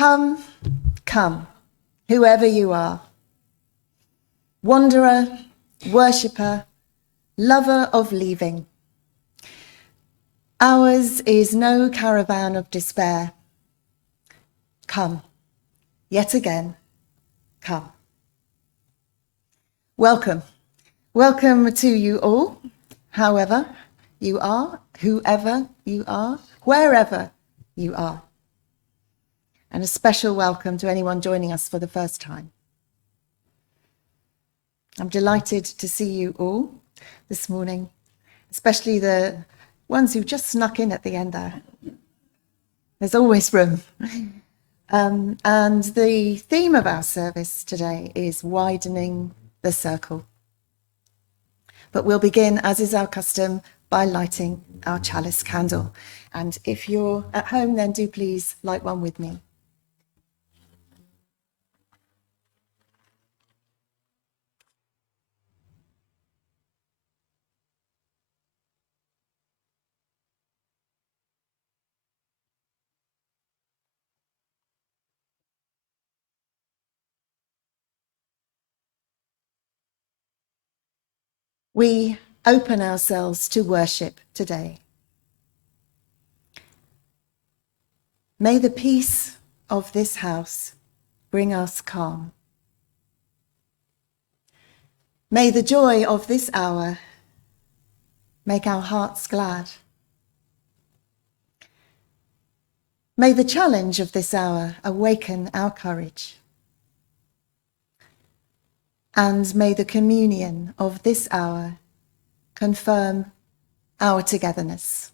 come, come, whoever you are, wanderer, worshipper, lover of leaving. Ours is no caravan of despair. Come, yet again, come. Welcome. Welcome to you all, however you are, whoever you are, wherever you are. And a special welcome to anyone joining us for the first time. I'm delighted to see you all this morning, especially the ones who just snuck in at the end there. There's always room. And the theme of our service today is widening the circle. But we'll begin, as is our custom, by lighting our chalice candle. And if you're at home, then do please light one with me. We open ourselves to worship today. May the peace of this house bring us calm. May the joy of this hour make our hearts glad. May the challenge of this hour awaken our courage. And may the communion of this hour confirm our togetherness.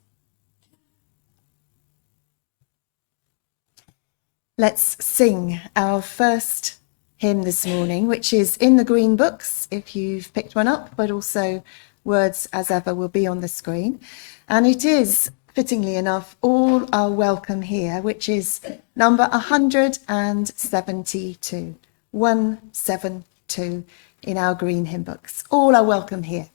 Let's sing our first hymn this morning, which is in the green books, if you've picked one up, but also words as ever will be on the screen. And it is, fittingly enough, All Are Welcome Here, which is number 172. 172 in our green hymn books. All are welcome here.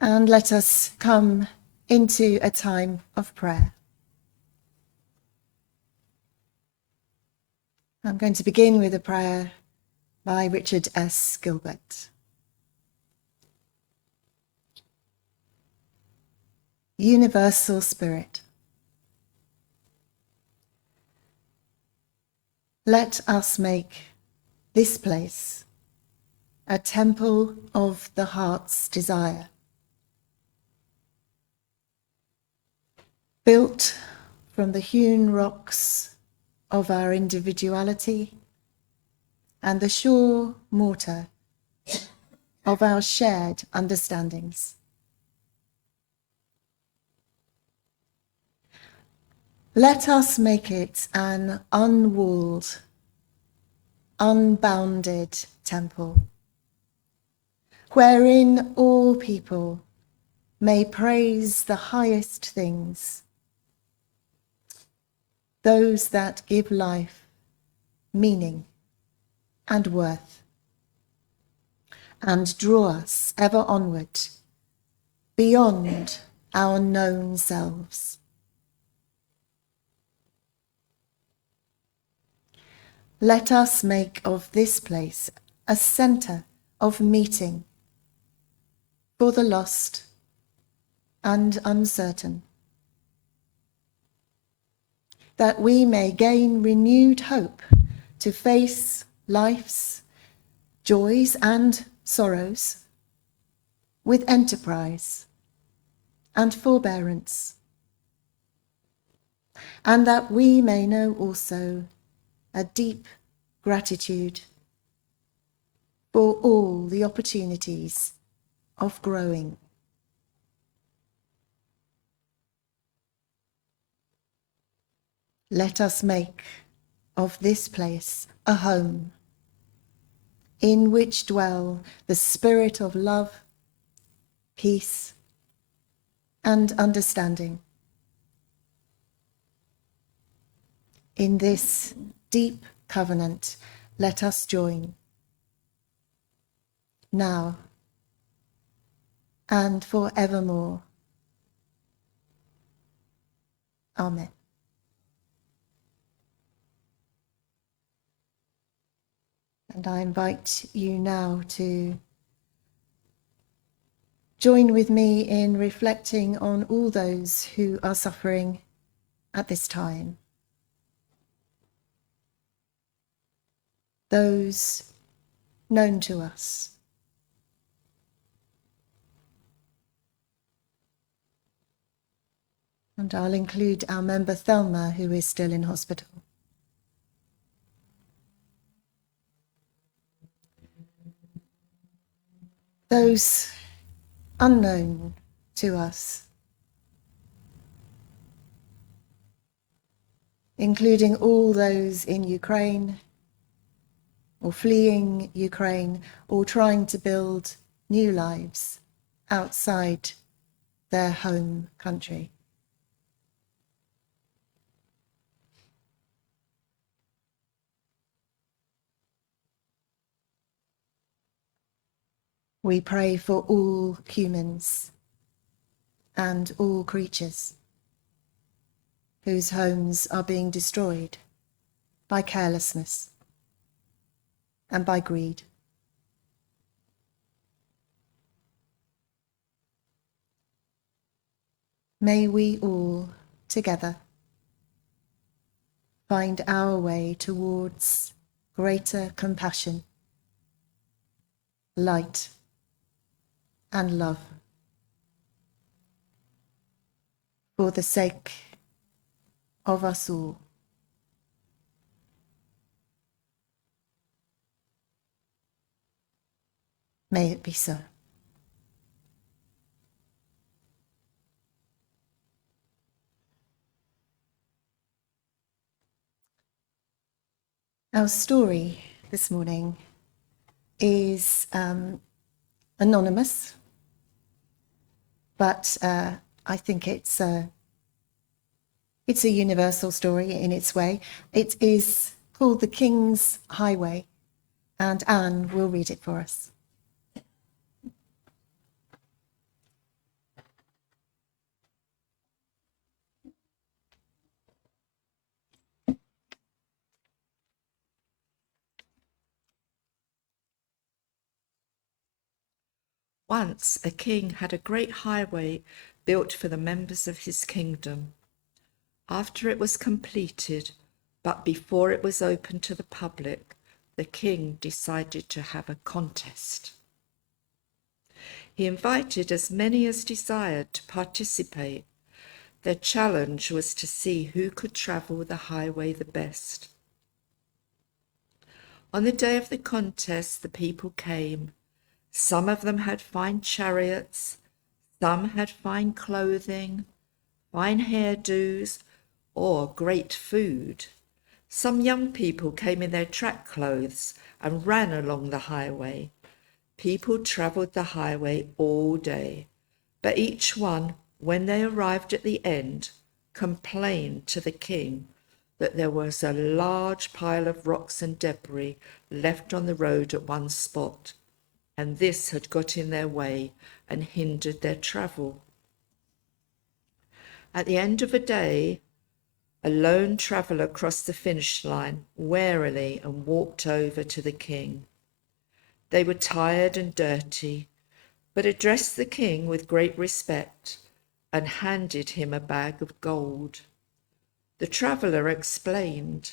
And let us come into a time of prayer. I'm going to begin with a prayer by Richard S. Gilbert. Universal Spirit, let us make this place a temple of the heart's desire, built from the hewn rocks of our individuality and the sure mortar of our shared understandings. Let us make it an unwalled, unbounded temple, wherein all people may praise the highest things, those that give life, meaning, and worth, and draw us ever onward, beyond our known selves. Let us make of this place a centre of meeting for the lost and uncertain, that we may gain renewed hope to face life's joys and sorrows with enterprise and forbearance, and that we may know also a deep gratitude for all the opportunities of growing. Let us make of this place a home in which dwell the spirit of love, peace, and understanding. In this deep covenant, let us join, now and forevermore. Amen. And I invite you now to join with me in reflecting on all those who are suffering at this time. Those known to us. And I'll include our member Thelma, who is still in hospital. Those unknown to us, including all those in Ukraine, or fleeing Ukraine, or trying to build new lives outside their home country. We pray for all humans and all creatures whose homes are being destroyed by carelessness and by greed. May we all together find our way towards greater compassion, light, and love, for the sake of us all. May it be so. Our story this morning is anonymous, but I think it's a universal story in its way. It is called The King's Highway, and Anne will read it for us. Once a king had a great highway built for the members of his kingdom. After it was completed, but before it was open to the public, the king decided to have a contest. He invited as many as desired to participate, Their challenge was to see who could travel the highway the best. On the day of the contest, the people came. Some of them had fine chariots, some had fine clothing, fine hairdos, or great food. Some young people came in their track clothes and ran along the highway. People travelled the highway all day, but each one, when they arrived at the end, complained to the king that there was a large pile of rocks and debris left on the road at one spot, and this had got in their way and hindered their travel. At the end of a day, a lone traveller crossed the finish line warily and walked over to the king. They were tired and dirty, but addressed the king with great respect and handed him a bag of gold. The traveller explained,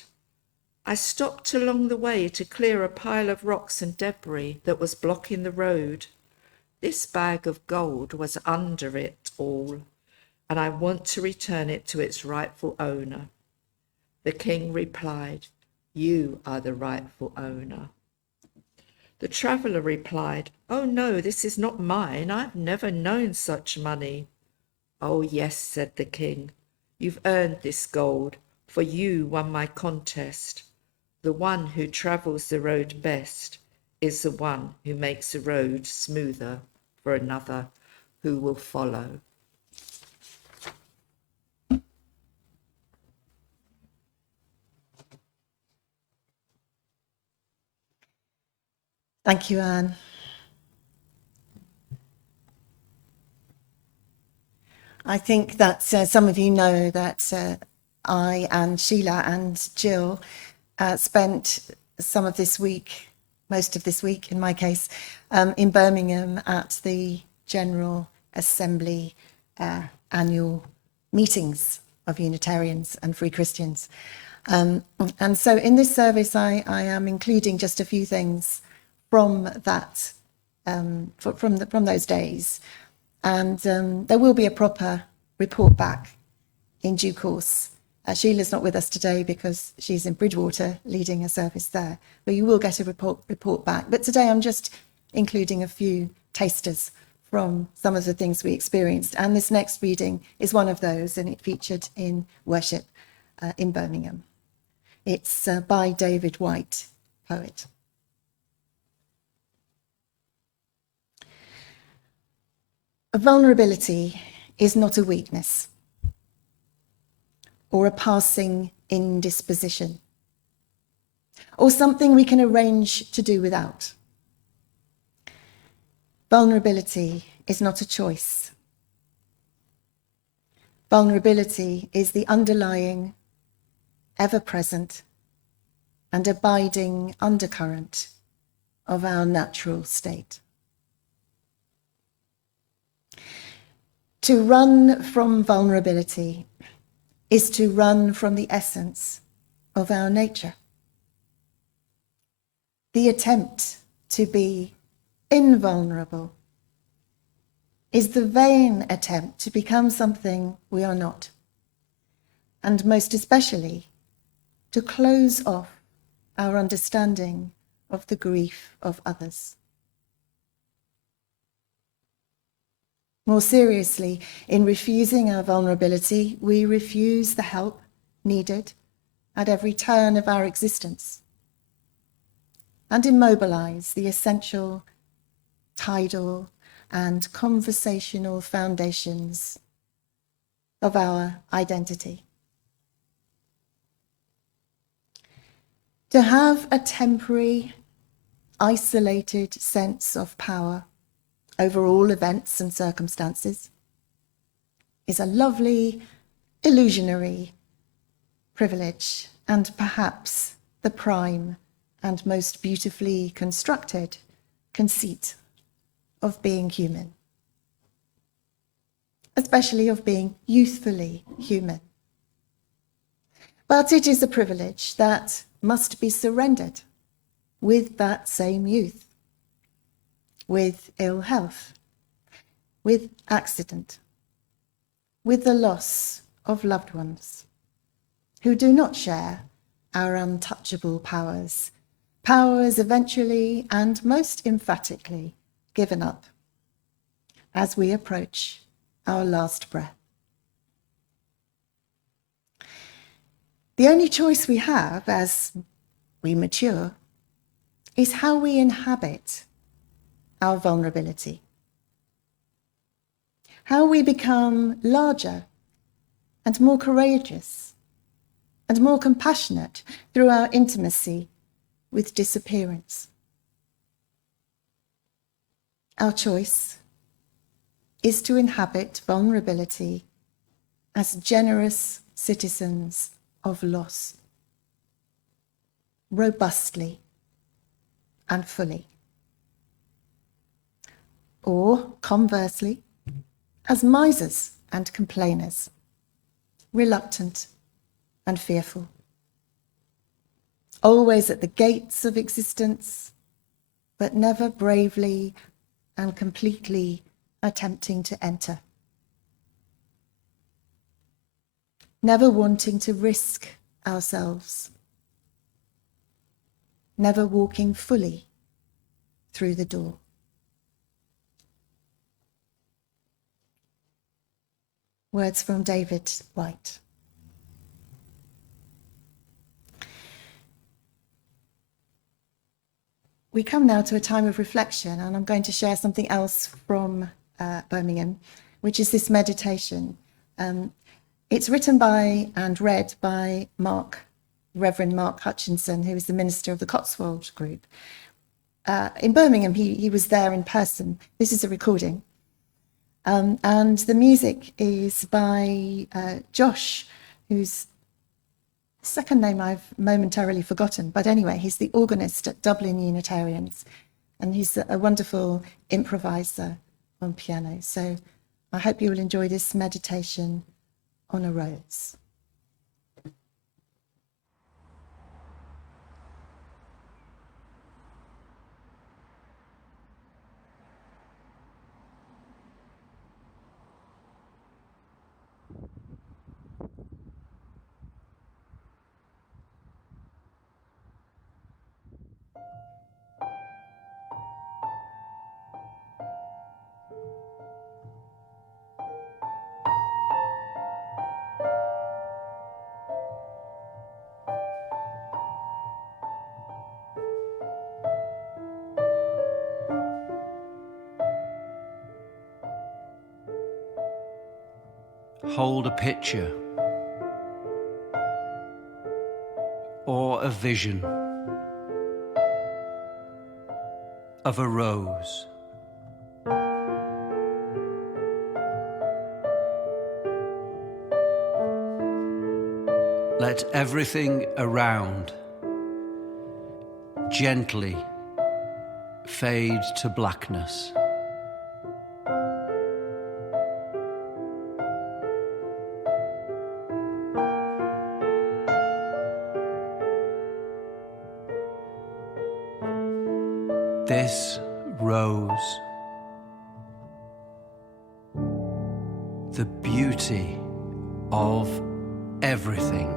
"I stopped along the way to clear a pile of rocks and debris that was blocking the road. This bag of gold was under it all, and I want to return it to its rightful owner." The king replied, "You are the rightful owner." The traveller replied, "Oh no, this is not mine. I've never known such money." "Oh yes," said the king, "you've earned this gold, for you won my contest. The one who travels the road best is the one who makes the road smoother for another who will follow." Thank you, Anne. I think that some of you know that I and Sheila and Jill spent some of this week, most of this week in my case, in Birmingham at the General Assembly annual meetings of Unitarians and Free Christians. And so in this service, I am including just a few things from that, from those days. And there will be a proper report back in due course. Sheila's not with us today because she's in Bridgewater leading a service there, but you will get a report back. But today I'm just including a few tasters from some of the things we experienced. And this next reading is one of those, and it featured in worship in Birmingham. It's by David Whyte, poet. A vulnerability is not a weakness or a passing indisposition or something we can arrange to do without. Vulnerability is not a choice. Vulnerability is the underlying, ever-present and abiding undercurrent of our natural state. To run from vulnerability is to run from the essence of our nature. The attempt to be invulnerable is the vain attempt to become something we are not, and most especially to close off our understanding of the grief of others. More seriously, in refusing our vulnerability, we refuse the help needed at every turn of our existence and immobilize the essential, tidal, and conversational foundations of our identity. To have a temporary, isolated sense of power over all events and circumstances is a lovely, illusionary privilege, and perhaps the prime and most beautifully constructed conceit of being human, especially of being youthfully human. But it is a privilege that must be surrendered with that same youth, with ill health, with accident, with the loss of loved ones who do not share our untouchable powers, powers eventually and most emphatically given up as we approach our last breath. The only choice we have as we mature is how we inhabit our vulnerability, how we become larger and more courageous and more compassionate through our intimacy with disappearance. Our choice is to inhabit vulnerability as generous citizens of loss, robustly and fully. Or, conversely, as misers and complainers, reluctant and fearful, always at the gates of existence, but never bravely and completely attempting to enter, never wanting to risk ourselves, never walking fully through the door. Words from David Whyte. We come now to a time of reflection, and I'm going to share something else from Birmingham, which is this meditation. It's written by and read by Reverend Mark Hutchinson, who is the minister of the Cotswold group. In Birmingham, he was there in person. This is a recording. And the music is by Josh, whose second name I've momentarily forgotten. But anyway, he's the organist at Dublin Unitarians, and he's a wonderful improviser on piano. So I hope you will enjoy this meditation on a rose. Hold a picture or a vision of a rose. Let everything around gently fade to blackness. This rose, the beauty of everything.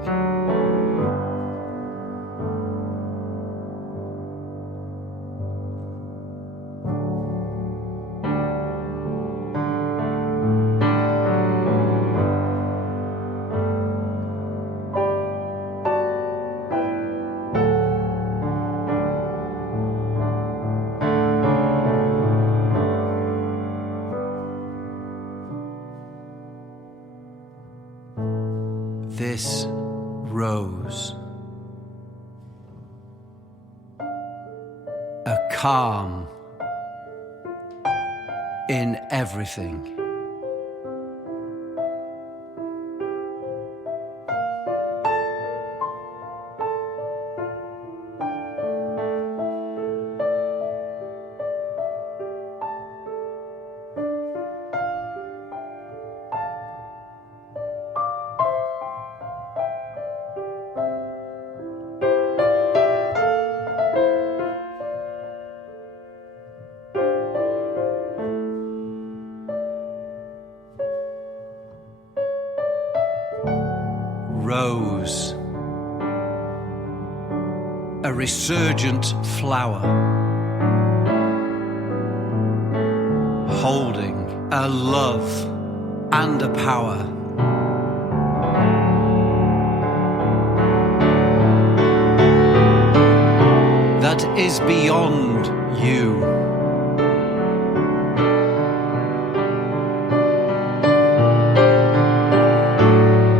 This rose, a calm in everything. rose, a resurgent flower, holding a love and a power that is beyond you.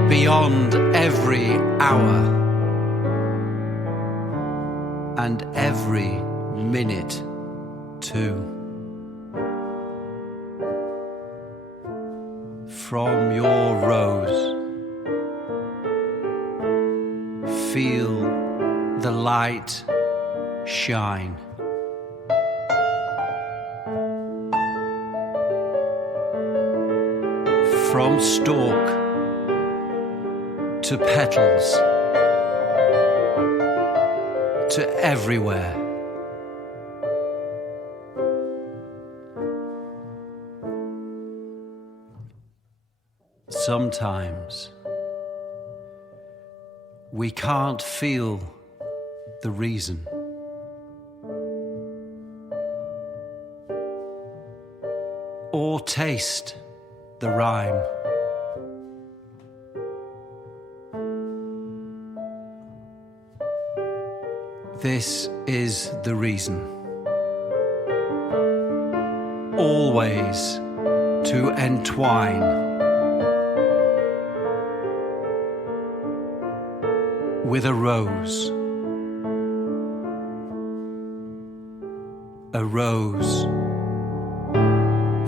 Beyond every hour and every minute too. From your rose, feel the light shine. From stalk to petals, to everywhere. Sometimes we can't feel the reason. Or taste the rhyme. This is the reason. Always to entwine with a rose. A rose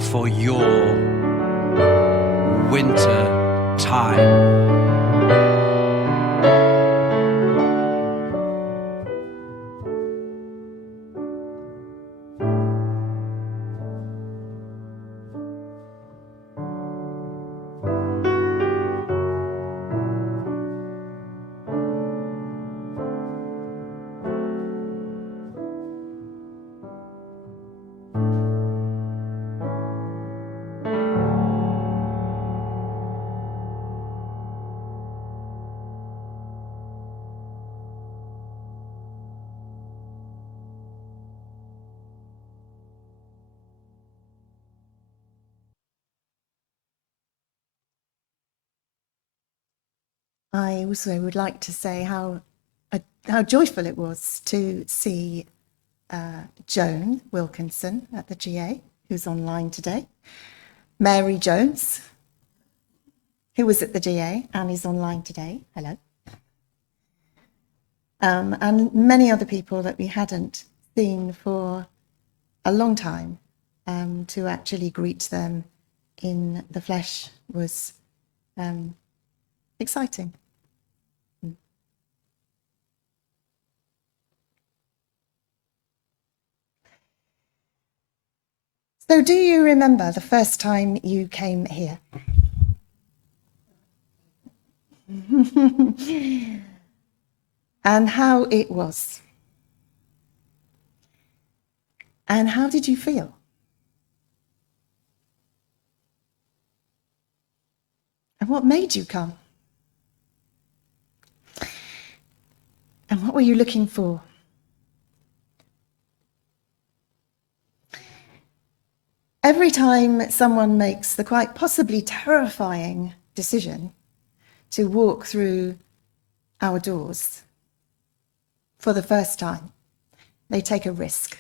for your winter time. I also would like to say how joyful it was to see Joan Wilkinson at the GA, who's online today, Mary Jones, who was at the GA and is online today, hello, and many other people that we hadn't seen for a long time. To actually greet them in the flesh was exciting. So do you remember the first time you came here? And how it was? And how did you feel? And what made you come? And what were you looking for? Every time someone makes the quite possibly terrifying decision to walk through our doors for the first time, they take a risk,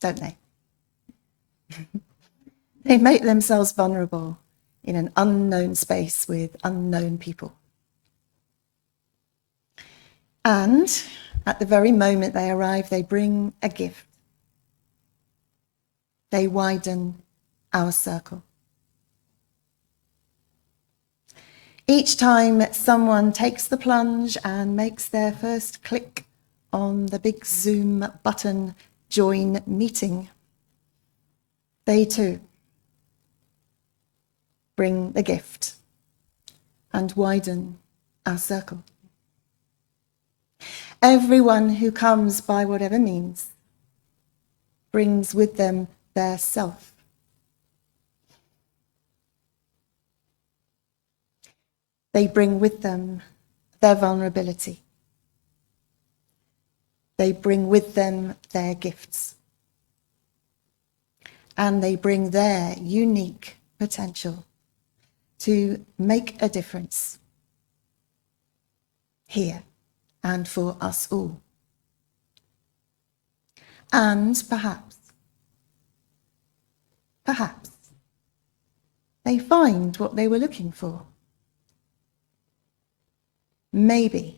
don't they? They make themselves vulnerable in an unknown space with unknown people. And at the very moment they arrive, they bring a gift. They widen our circle. Each time someone takes the plunge and makes their first click on the big Zoom button, join meeting, they too bring the gift and widen our circle. Everyone who comes by whatever means brings with them their self. They bring with them their vulnerability. They bring with them their gifts. And they bring their unique potential to make a difference here and for us all. And perhaps, they find what they were looking for. Maybe,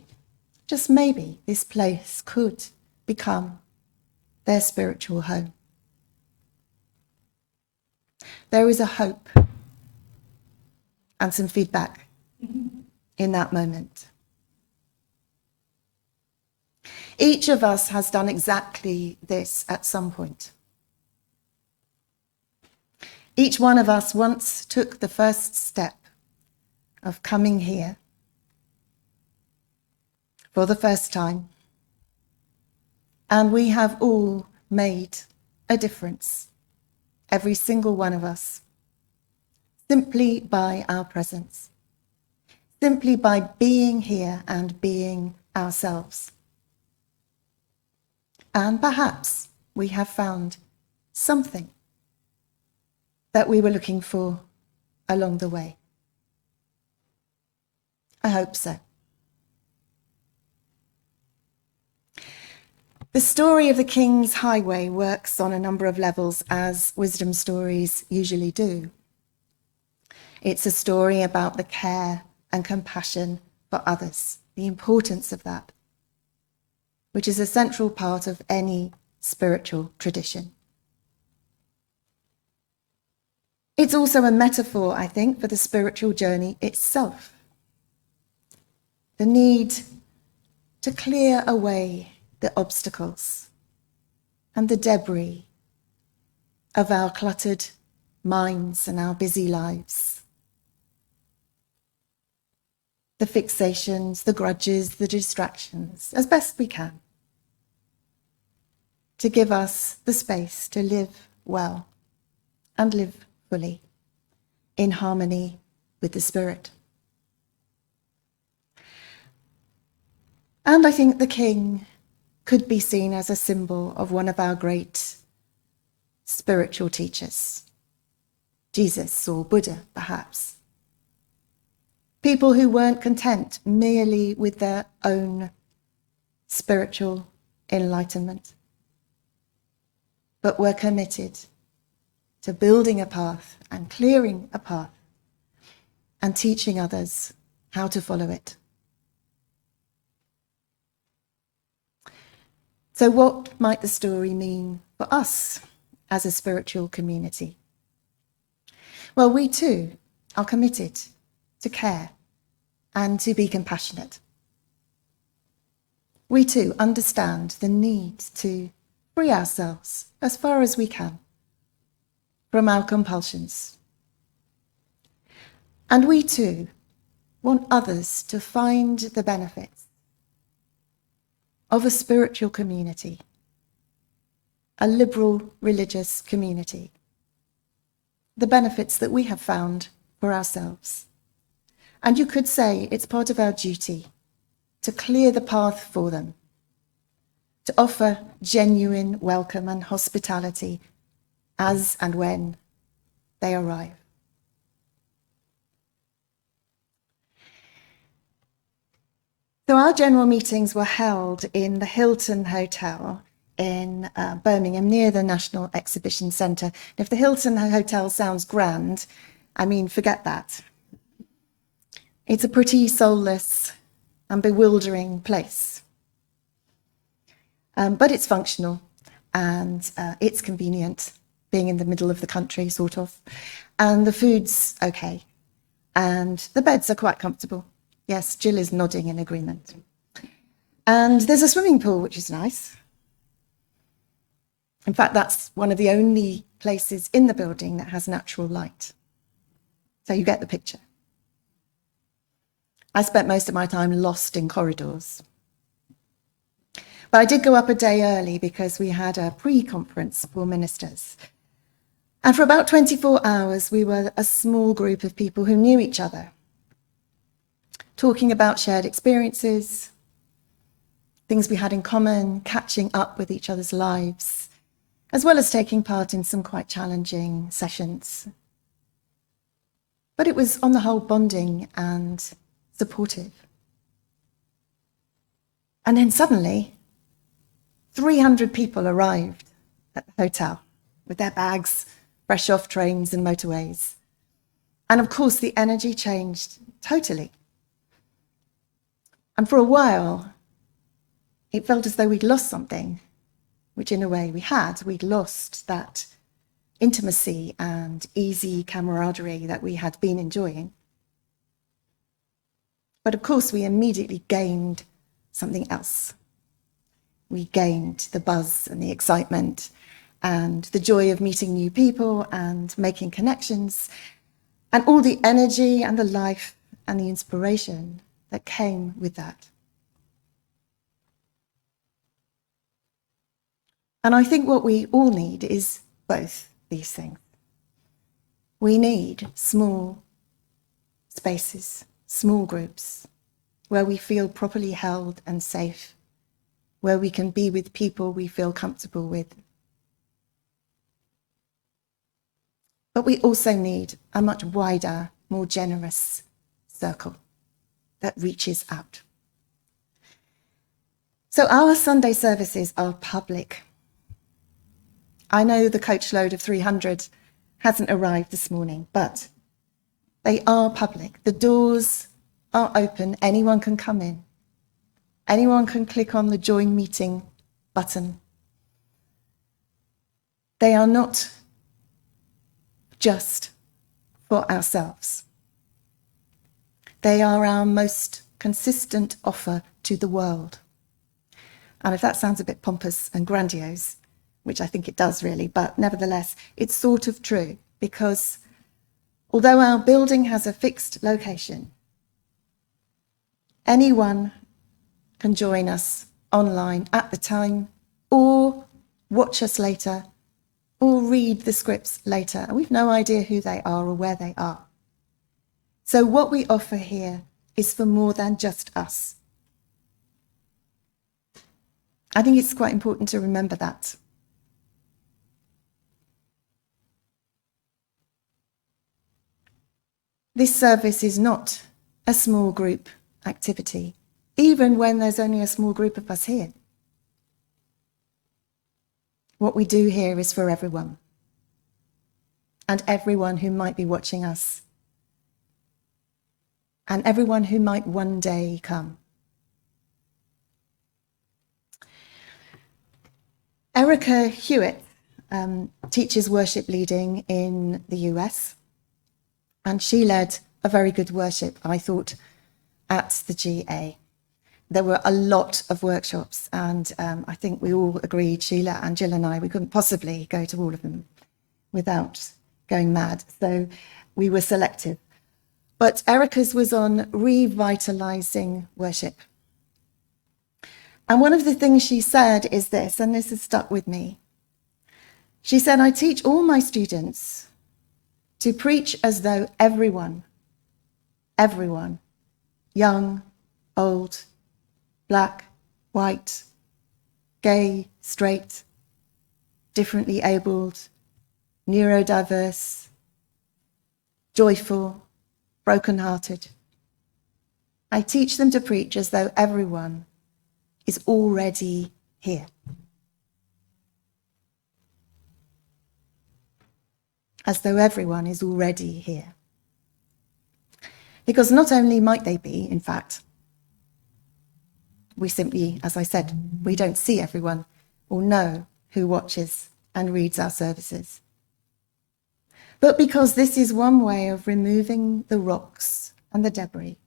just maybe, this place could become their spiritual home. There is a hope and some feedback in that moment. Each of us has done exactly this at some point. Each one of us once took the first step of coming here for the first time, and we have all made a difference, every single one of us, simply by our presence, simply by being here and being ourselves. And perhaps we have found something that we were looking for along the way. I hope so. The story of the King's Highway works on a number of levels, as wisdom stories usually do. It's a story about the care and compassion for others, the importance of that, which is a central part of any spiritual tradition. It's also a metaphor, I think, for the spiritual journey itself. The need to clear away the obstacles and the debris of our cluttered minds and our busy lives. The fixations, the grudges, the distractions, as best we can, to give us the space to live well and live fully in harmony with the Spirit. And I think the King could be seen as a symbol of one of our great spiritual teachers, Jesus or Buddha, perhaps. People who weren't content merely with their own spiritual enlightenment, but were committed to building a path and clearing a path and teaching others how to follow it. So what might the story mean for us as a spiritual community? Well, we too are committed to care and to be compassionate. We too understand the need to free ourselves as far as we can from our compulsions. And we too want others to find the benefits of a spiritual community, a liberal religious community, the benefits that we have found for ourselves. And you could say it's part of our duty to clear the path for them, to offer genuine welcome and hospitality as and when they arrive. So our general meetings were held in the Hilton Hotel in Birmingham, near the National Exhibition Centre. If the Hilton Hotel sounds grand, I mean, forget that. It's a pretty soulless and bewildering place. But it's functional and it's convenient, being in the middle of the country, sort of. And the food's okay. And the beds are quite comfortable. Yes, Jill is nodding in agreement. And there's a swimming pool, which is nice. In fact, that's one of the only places in the building that has natural light. So you get the picture. I spent most of my time lost in corridors. But I did go up a day early because we had a pre-conference for ministers. And for about 24 hours, we were a small group of people who knew each other. talking about shared experiences, things we had in common, catching up with each other's lives, as well as taking part in some quite challenging sessions. But it was on the whole bonding and supportive. And then suddenly, 300 people arrived at the hotel with their bags, fresh off trains and motorways. And of course, the energy changed totally. And for a while, it felt as though we'd lost something, which in a way we had. We'd lost that intimacy and easy camaraderie that we had been enjoying. But of course, we immediately gained something else. We gained the buzz and the excitement and the joy of meeting new people and making connections, and all the energy and the life and the inspiration that came with that. And I think what we all need is both these things. We need small spaces, small groups, where we feel properly held and safe, where we can be with people we feel comfortable with. But we also need a much wider, more generous circle that reaches out. So our Sunday services are public. I know the coach load of 300 hasn't arrived this morning, but they are public. The doors are open. Anyone can come in. Anyone can click on the join meeting button. They are not just for ourselves. They are our most consistent offer to the world. And if that sounds a bit pompous and grandiose, which I think it does really, but nevertheless, it's sort of true, because although our building has a fixed location, anyone can join us online at the time, or watch us later, or read the scripts later. And we've no idea who they are or where they are. So what we offer here is for more than just us. I think it's quite important to remember that. This service is not a small group activity, even when there's only a small group of us here. What we do here is for everyone, and everyone who might be watching us, and everyone who might one day come. Erica Hewitt teaches worship leading in the US, and she led a very good worship, I thought, at the GA. There were a lot of workshops, and I think we all agreed, Sheila and Jill and I, we couldn't possibly go to all of them without going mad. So we were selective. But Erica's was on revitalizing worship. And one of the things she said is this, and this has stuck with me. She said, I teach all my students to preach as though everyone, young, old, black, white, gay, straight, differently abled, neurodiverse, joyful, broken-hearted. I teach them to preach as though everyone is already here. As though everyone is already here. Because not only might they be, in fact, we simply, as I said, we don't see everyone or know who watches and reads our services. But because this is one way of removing the rocks and the debris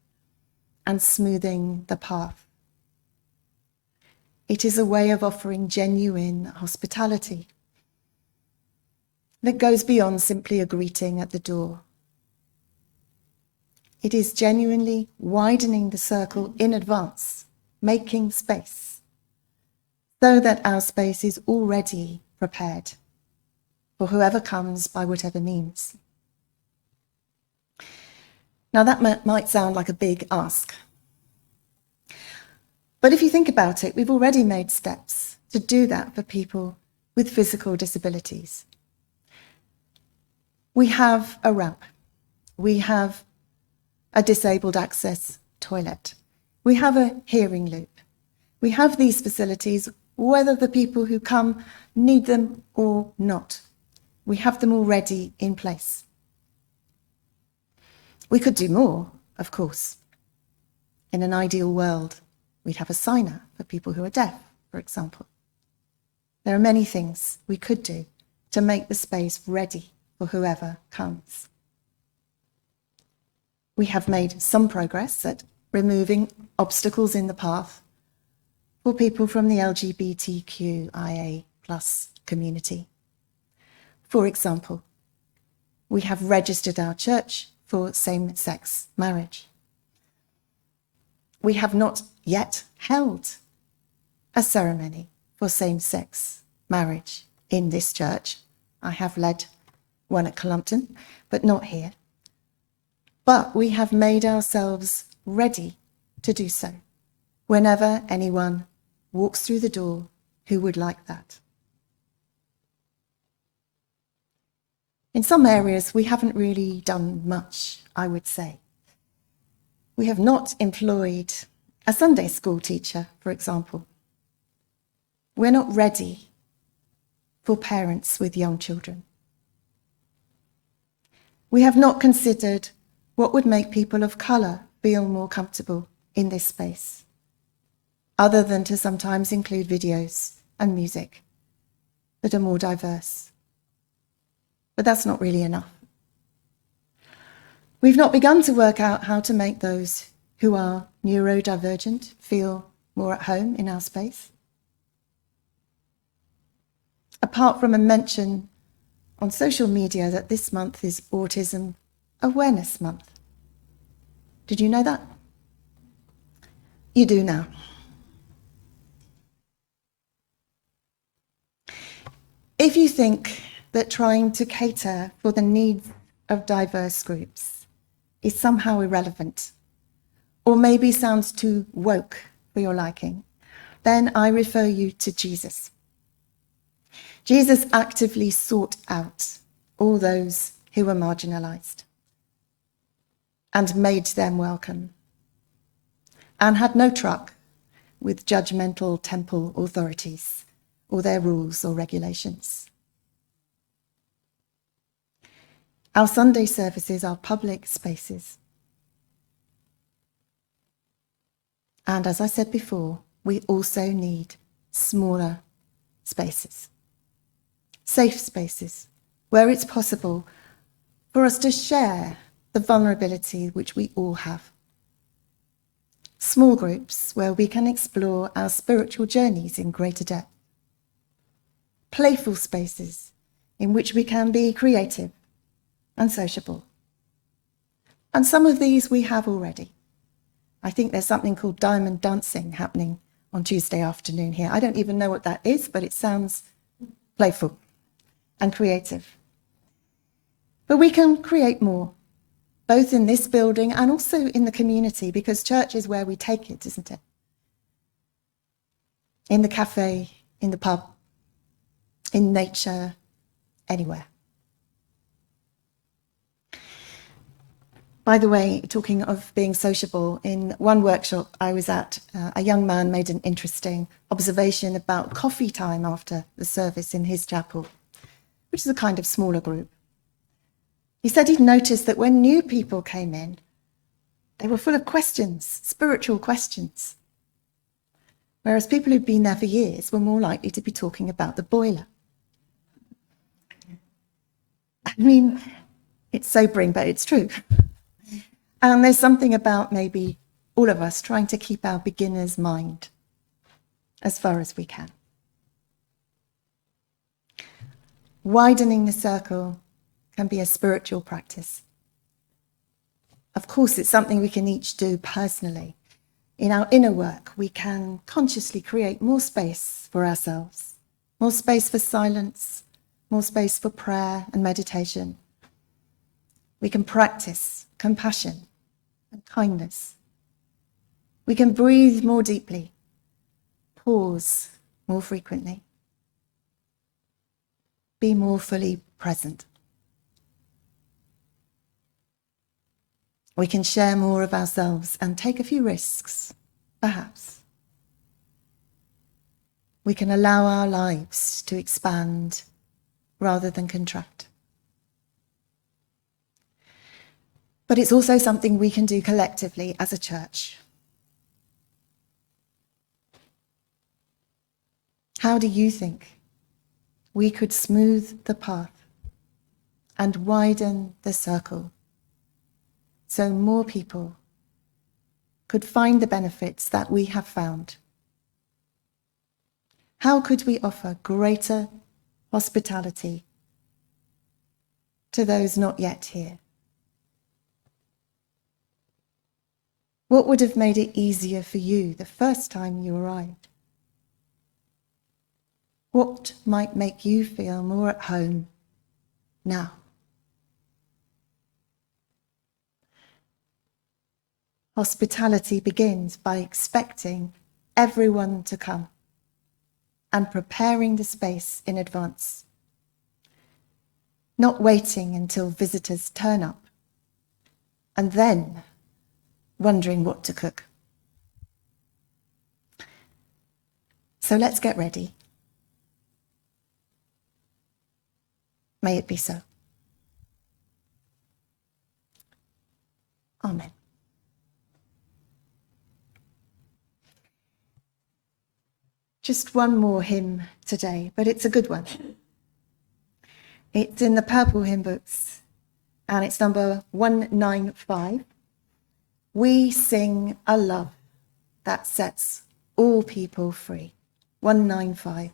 and smoothing the path. It is a way of offering genuine hospitality that goes beyond simply a greeting at the door. It is genuinely widening the circle in advance, making space, so that our space is already prepared for whoever comes by whatever means. Now, that might sound like a big ask. But if you think about it, we've already made steps to do that for people with physical disabilities. We have a ramp. We have a disabled access toilet. We have a hearing loop. We have these facilities, whether the people who come need them or not. We have them already in place. We could do more, of course. In an ideal world, we'd have a signer for people who are deaf, for example. There are many things we could do to make the space ready for whoever comes. We have made some progress at removing obstacles in the path for people from the LGBTQIA+ community. For example, we have registered our church for same-sex marriage. We have not yet held a ceremony for same-sex marriage in this church. I have led one at Columpton, but not here. But we have made ourselves ready to do so whenever anyone walks through the door who would like that. In some areas, we haven't really done much, I would say. We have not employed a Sunday school teacher, for example. We're not ready for parents with young children. We have not considered what would make people of colour feel more comfortable in this space, other than to sometimes include videos and music that are more diverse. But that's not really enough. We've not begun to work out how to make those who are neurodivergent feel more at home in our space. Apart from a mention on social media that this month is Autism Awareness Month. Did you know that? You do now. If you think that trying to cater for the needs of diverse groups is somehow irrelevant, or maybe sounds too woke for your liking, then I refer you to Jesus. Jesus actively sought out all those who were marginalized and made them welcome, and had no truck with judgmental temple authorities or their rules or regulations. Our Sunday services are public spaces. And as I said before, we also need smaller spaces, safe spaces, where it's possible for us to share the vulnerability which we all have. Small groups where we can explore our spiritual journeys in greater depth. Playful spaces in which we can be creative and sociable. And some of these we have already. I think there's something called diamond dancing happening on Tuesday afternoon here. I don't even know what that is, but it sounds playful and creative. But we can create more, both in this building and also in the community, because church is where we take it, isn't it? In the cafe, in the pub, in nature, anywhere. By the way, talking of being sociable, in one workshop I was at, a young man made an interesting observation about coffee time after the service in his chapel, which is a kind of smaller group. He said he'd noticed that when new people came in, they were full of questions, spiritual questions, whereas people who'd been there for years were more likely to be talking about the boiler. I mean, it's sobering, but it's true. And there's something about maybe all of us trying to keep our beginner's mind as far as we can. Widening the circle can be a spiritual practice. Of course, it's something we can each do personally. In our inner work, we can consciously create more space for ourselves, more space for silence, more space for prayer and meditation. We can practice compassion and kindness. We can breathe more deeply, pause more frequently, be more fully present. We can share more of ourselves and take a few risks, perhaps. We can allow our lives to expand rather than contract. But it's also something we can do collectively as a church. How do you think we could smooth the path and widen the circle so more people could find the benefits that we have found? How could we offer greater hospitality to those not yet here? What would have made it easier for you the first time you arrived? What might make you feel more at home now? Hospitality begins by expecting everyone to come and preparing the space in advance, not waiting until visitors turn up and then wondering what to cook. So let's get ready. May it be so. Amen. Just one more hymn today, but it's a good one. It's in the purple hymn books, and it's number 195. We sing a love that sets all people free. 195.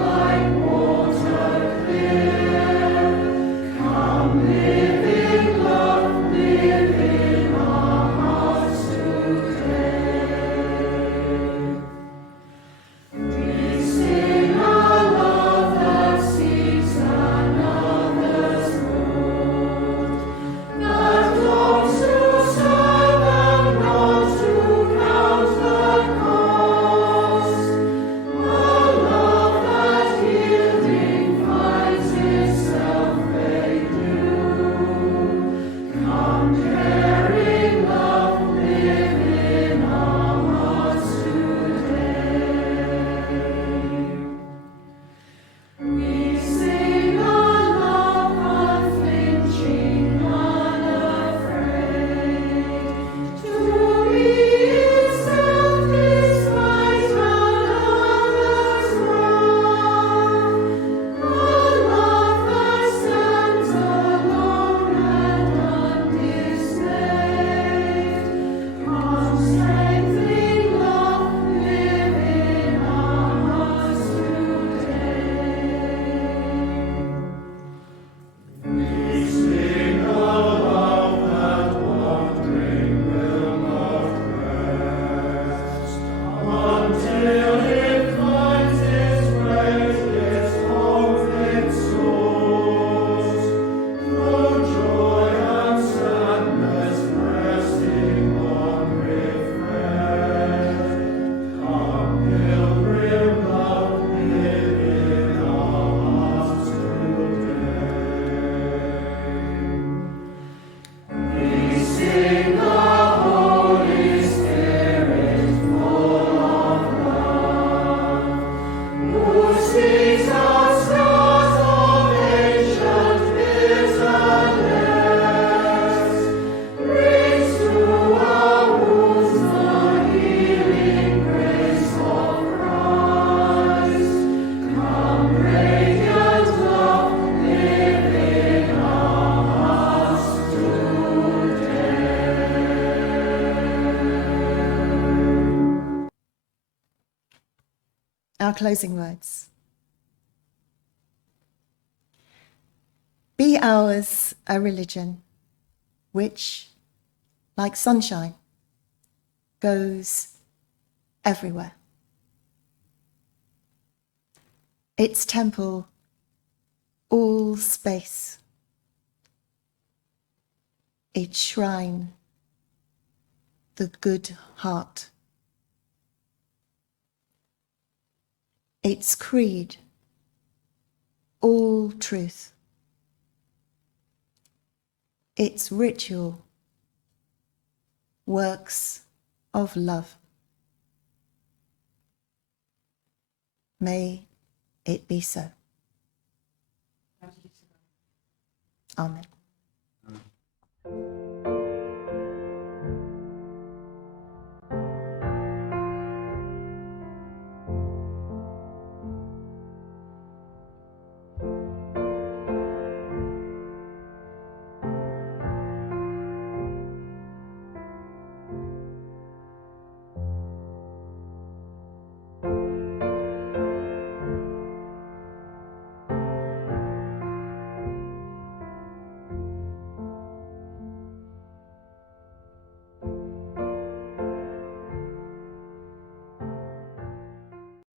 Like water clear. our closing words. Be ours a religion which, like sunshine, goes everywhere. Its temple, all space. Its shrine, the good heart. Its creed, all truth. Its ritual, works of love. May it be so. Amen.